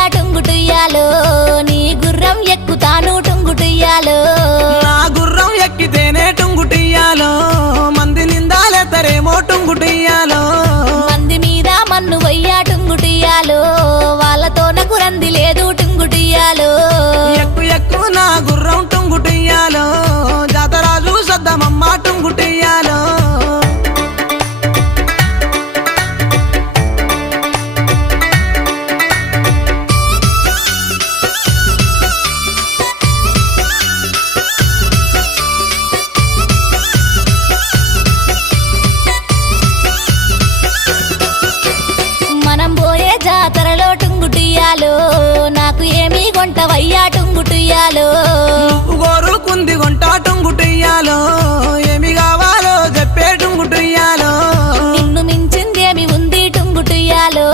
వయ్యా టుంగుటుయ్యాలో నీ గుర్రం ఎక్కుతాను టుంగుటుయ్యాలో నా గుర్రం ఎక్కితేనే టుంగుటియ్యాలో మంది నిందాలెత్తరేమో టుంగుటియ్యాలో మంది మీద మన్ను వయ్యా టుంగుటుయ్యాలో వాళ్ళతో నాకు రంది లేదు టుంగుటుయ్యాలో ఎక్కు ఎక్కు నా గుర్రం టుంగుటియ్యాలో జాతరాజు సద్దమమ్మ టుంగుటియ్యాలో మనం పోయే జాతరలో టుంగుటుయ్యాలో నాకు ఏమీ కొంటవయ్యా టుంగుటుయ్యాలో నువ్వు కోరుకుంది కొంట టుంగుటియ్యాలో ఏమి కావాలో చెప్పే టుంగుటియ్యాలో నిన్ను మించిందేమి ఉంది టుంగుటుయ్యాలో